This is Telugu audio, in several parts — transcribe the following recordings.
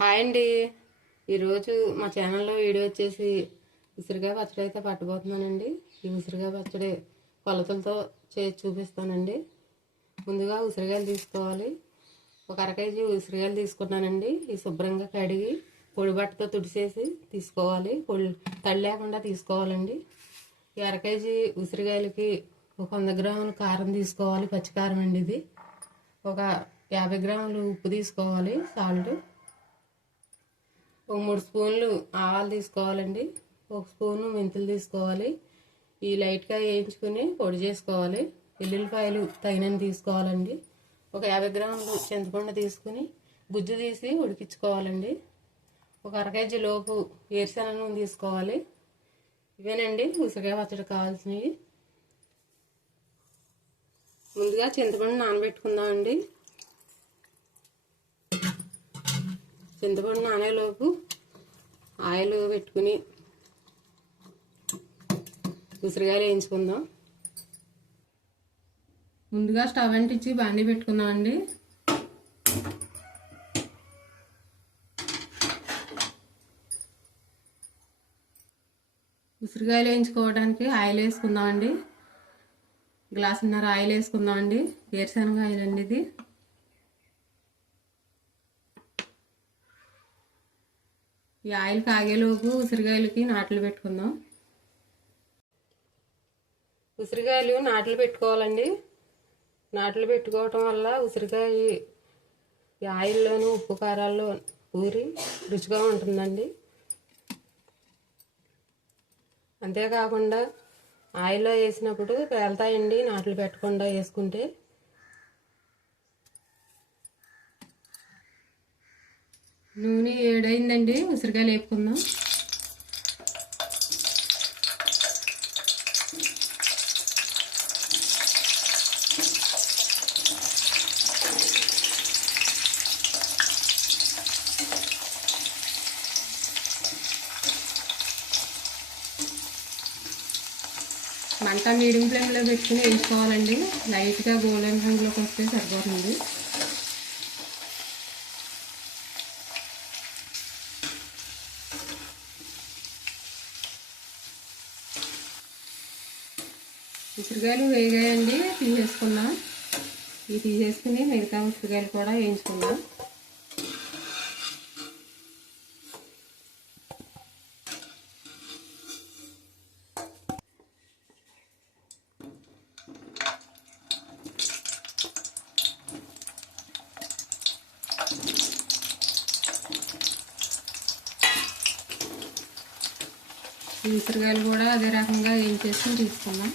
హాయ్ అండి. ఈరోజు మా ఛానల్లో వీడియో వచ్చేసి ఉసిరికాయ పచ్చడి అయితే పట్టబోతున్నానండి. ఈ ఉసిరికాయ పచ్చడి కొలతలతో చేసి చూపిస్తానండి. ముందుగా ఉసిరికాయలు తీసుకోవాలి. ఒక అర కేజీ ఉసిరికాయలు తీసుకున్నానండి. ఈ శుభ్రంగా కడిగి పొడి బట్టతో తుడిచేసి తీసుకోవాలి. తడి లేకుండా తీసుకోవాలండి. ఈ అర కేజీ ఉసిరికాయలకి ఒక 100 గ్రాములు కారం తీసుకోవాలి. పచ్చికారం అండి ఇది. ఒక 50 గ్రాములు ఉప్పు తీసుకోవాలి, సాల్ట్. ఒక 3 స్పూన్లు ఆవాలు తీసుకోవాలండి. 1 స్పూను మెంతులు తీసుకోవాలి. ఈ లైట్గా వేయించుకుని పొడి చేసుకోవాలి. ఎల్లుల్లిపాయలు తగినన్ని తీసుకోవాలండి. ఒక 50 గ్రాములు చింతపండు తీసుకుని గుజ్జు తీసి ఉడికించుకోవాలండి. ఒక అర కేజీ లోపు వేరుశనగ నూనె తీసుకోవాలి. ఇవేనండి ఉసిరికాయ పచ్చడి కావాల్సినవి. ముందుగా చింతపండు నానబెట్టుకుందామండి. చింతపండు నానేలోపు ఆయిల్ పెట్టుకుని ఉసిరికాయలు వేయించుకుందాం. ముందుగా స్టవ్ అంటించి బాండీ పెట్టుకుందాం అండి. ఉసిరికాయలు వేయించుకోవడానికి ఆయిల్ వేసుకుందాం అండి. గ్లాసున్నర ఆయిల్ వేసుకుందాం అండి. వేరుశనగ ఆయిల్ అండి ఇది. ఈ ఆయిల్ కాగేలోపు ఉసిరికాయలకి నాట్లు పెట్టుకుందాం. ఉసిరికాయలు నాట్లు పెట్టుకోవాలండి. నాట్లు పెట్టుకోవటం వల్ల ఉసిరికాయ ఈ ఆయిల్లోనూ ఉప్పు కారాల్లో ఊరి రుచిగా ఉంటుందండి. అంతేకాకుండా ఆయిల్లో వేసినప్పుడు పేలుతాయండి నాట్లు పెట్టకుండా వేసుకుంటే. నూనె వేడైందండి. ఉసిరికాయలు వేపుకుందాం. మంట మీడియం ఫ్లేమ్లో పెట్టుకుని వేయించుకోవాలండి. లైట్గా గోల్డెన్ రంగులోకి వస్తే సరిపోతుంది. ఉసిరికాయలు వేగాయండి, తీసేసుకుందాం. ఇవి తీసేసుకుని మిగతా ఉసిరికాయలు కూడా వేయించుకుందాం. ఈ ఉసిరికాయలు కూడా అదే రకంగా వేయించేసుకుని తీసుకుందాం.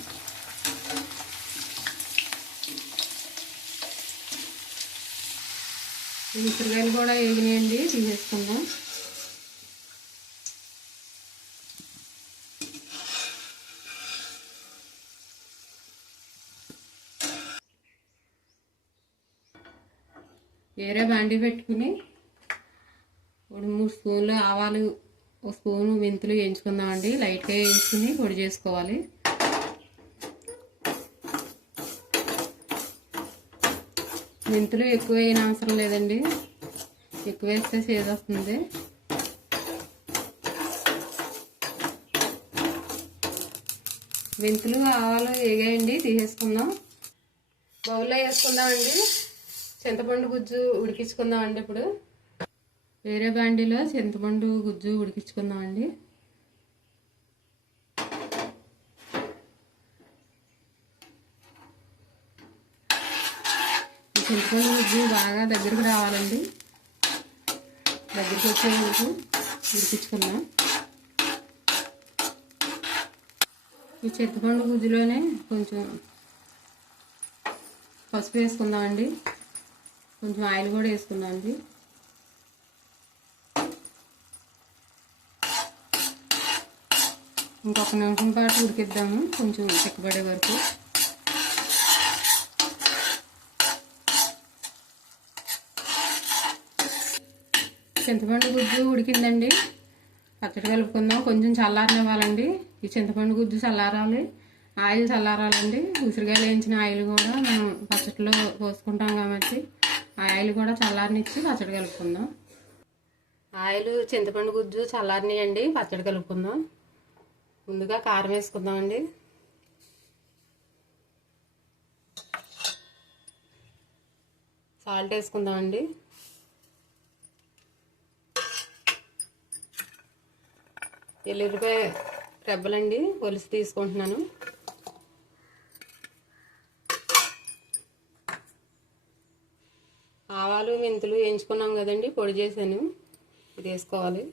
ఈ ఉసిరికాయలు కూడా వేగినాయండి, తీసేసుకుందాం. వేరే బాండీ పెట్టుకుని 3 స్పూన్లు ఆవాలు, 1 స్పూను మెంతులు వేయించుకుందామండి. లైట్గా వేయించుకుని పొడి చేసుకోవాలి. మెంతులు ఎక్కువ వేయన అవసరం లేదండి. ఎక్కువ వేస్తే చేదు వస్తుంది. మెంతులు ఆవాలు వేగాయండి, తీసేసుకుందాం. బౌల్లో వేసుకుందామండి. చింతపండు గుజ్జు ఉడికించుకుందామండి. ఇప్పుడు వేరే బాండీలో చింతపండు గుజ్జు ఉడికించుకుందామండి. చింతపండు గుజ్జు బాగా దగ్గరకు రావాలండి. దగ్గరికి వచ్చే వరకు ఉడికించుకుందాం. ఈ చింతపండు గుజ్జులోనే కొంచెం పసుపు వేసుకుందామండి. కొంచెం ఆయిల్ కూడా వేసుకుందామండి. ఇంకొక నిమిషం పాటు ఉడికిద్దాము, కొంచెం చిక్కబడే వరకు. చింతపండు గుజ్జు ఉడికిందండి. పచ్చడి కలుపుకుందాం. కొంచెం చల్లారనివ్వాలండి. ఈ చింతపండు గుజ్జు చల్లారాలి, ఆయిల్ చల్లారాలండి. ఉసిరికాయలు వేయించిన ఆయిల్ కూడా మనం పచ్చడిలో పోసుకుంటాం కాబట్టి ఆ ఆయిల్ కూడా చల్లారనిచ్చి పచ్చడి కలుపుకుందాం. ఆయిల్ చింతపండు గుజ్జు చల్లారినాయండి. పచ్చడి కలుపుకుందాం. ముందుగా కారం వేసుకుందామండి. సాల్ట్ వేసుకుందామండి. ఎల్లుల్లిపాయ రెబ్బలండి ఒలిసి తీసుకుంటున్నాను. ఆవాలు మెంతులు వేయించుకున్నాం కదండి, పొడి చేశాను. ఇది వేసుకోవాలి.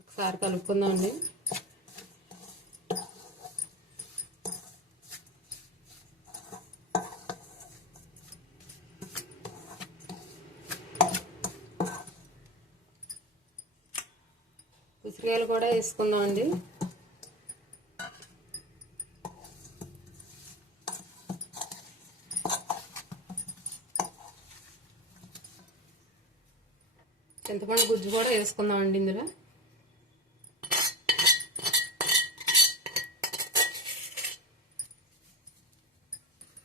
ఒకసారి కలుపుకుందామండి. ఉసిరికాయలు కూడా వేసుకుందామండి. చింతపండు గుజ్జు కూడా వేసుకుందామండి ఇందులో.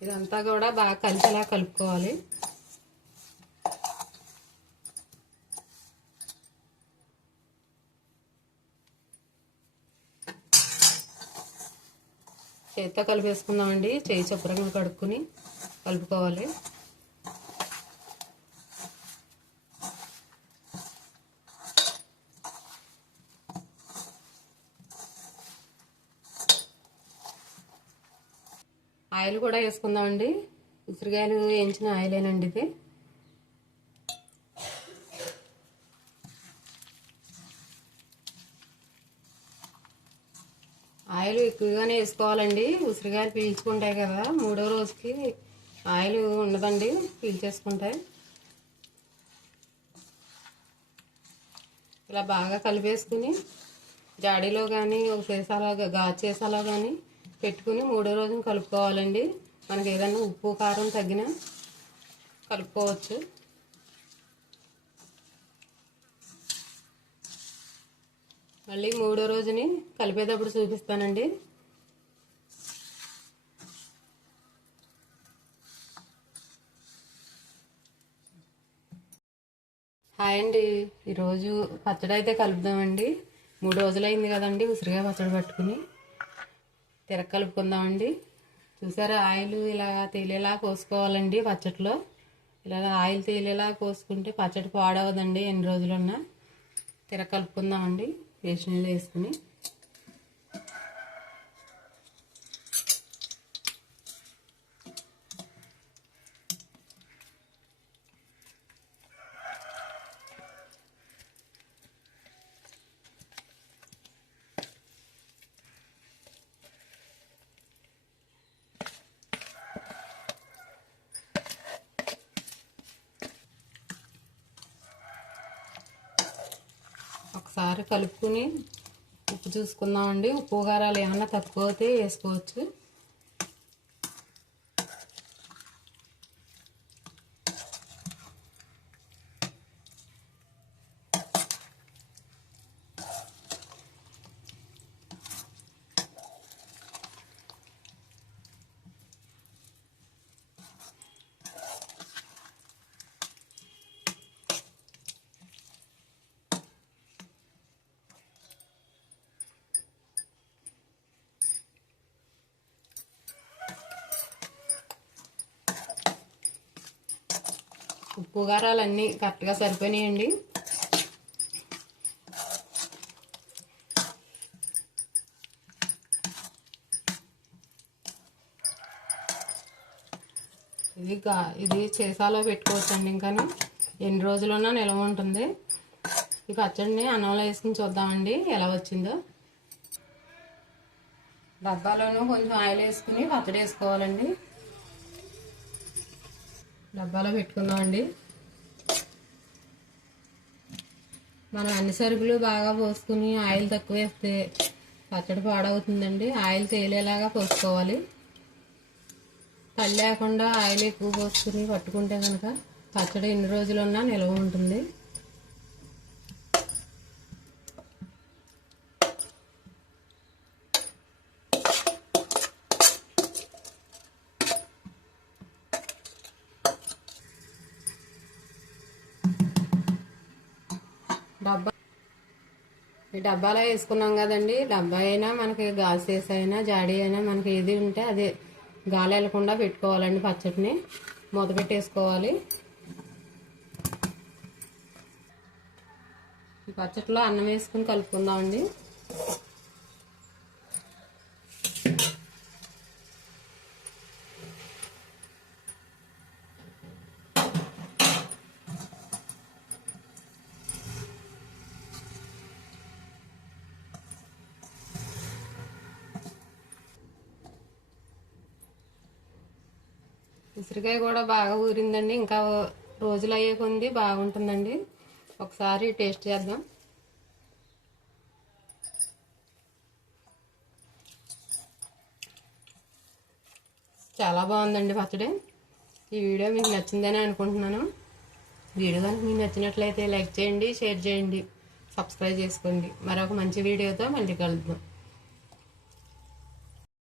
ఇదంతా కూడా బాగా కలిసేలా కలుపుకోవాలి. చేతితో కలిపేసుకుందామండి. చేయి శుభ్రంగా కడుక్కుని కలుపుకోవాలి. ఆయిల్ కూడా వేసుకుందామండి. ఉసిరికాయలు వేయించిన ఆయిలేనండి ఇది. ఆయిల్ ఎక్కువగానే వేసుకోవాలండి. ఉసిరికాయలు పీల్చుకుంటాయి కదా, 3వ రోజుకి ఆయిల్ ఉండదండి, పీల్చేసుకుంటాయి. ఇలా బాగా కలిపేసుకుని జాడీలో కానీ ఒక సీసాలో గాజు సీసాలో కానీ పెట్టుకుని 3వ రోజున కలుపుకోవాలండి. మనకి ఏదైనా ఉప్పు కారం తగ్గినా కలుపుకోవచ్చు. మళ్ళీ 3వ రోజుని కలిపేటప్పుడు చూపిస్తానండి. హాయ్ అండి. ఈరోజు పచ్చడి అయితే కలుపుదామండి. 3 రోజులైంది కదండి ఉసిరికాయ పచ్చడి పట్టుకుని. కలుపుకుందామండి. చూసారా, ఆయిల్ ఇలా తేలేలా పోసుకోవాలండి పచ్చడిలో. ఇలా ఆయిల్ తేలేలా పోసుకుంటే పచ్చడి పాడవదండి ఎన్ని రోజులున్నా. కలుపుకుందామండి వేసి నీళ్ళు వేసుకుని. ఒకసారి కలుపుకుని ఉప్పు చూసుకుందామండి. ఉప్పు కారాలు ఏమన్నా తక్కువ అయితే వేసుకోవచ్చు. ఉప్పు కారాలన్నీ కరెక్ట్గా సరిపోయినాయండి. ఇది సీసాలో పెట్టుకోవచ్చండి. ఇంకా ఎన్ని రోజులున్నా నిల్వ ఉంటుంది. ఈ పచ్చడిని అన్నంలో వేసుకుని చూద్దామండి ఎలా వచ్చిందో. డబ్బాలోనూ కొంచెం ఆయిల్ వేసుకుని పచ్చడి వేసుకోవాలండి. డబ్బాలో పెట్టుకుందామండి. మనం అన్ని సరుకులు బాగా పోసుకుని ఆయిల్ తక్కువ వేస్తే పచ్చడి పాడవుతుందండి. ఆయిల్ తేలేలాగా పోసుకోవాలి. తడి లేకుండా ఆయిల్ ఎక్కువ పోసుకుని పట్టుకుంటే కనుక పచ్చడి ఎన్ని రోజులున్నా నిల్వ ఉంటుంది. ఈ డబ్బాలో వేసుకున్నాం కదండి. డబ్బా అయినా మనకి గాజు సీసా అయినా జాడీ అయినా మనకి ఏది ఉంటే అదే గాలి వెళ్లకుండా పెట్టుకోవాలండి. పచ్చడిని మూత పెట్టేసుకోవాలి. ఈ పచ్చడిలో అన్నం వేసుకుని కలుపుకుందామండి. ఉసిరికాయ కూడా బాగా ఊరిందండి. ఇంకా రోజులు అయ్యే కొంది బాగుంటుందండి. ఒకసారి టేస్ట్ చేద్దాం. చాలా బాగుందండి పచ్చడి. ఈ వీడియో మీకు నచ్చిందని అనుకుంటున్నాను. వీడియో కనుక మీకు నచ్చినట్లయితే లైక్ చేయండి, షేర్ చేయండి, సబ్స్క్రైబ్ చేసుకోండి. మరొక మంచి వీడియోతో మళ్ళీ కలుద్దాం.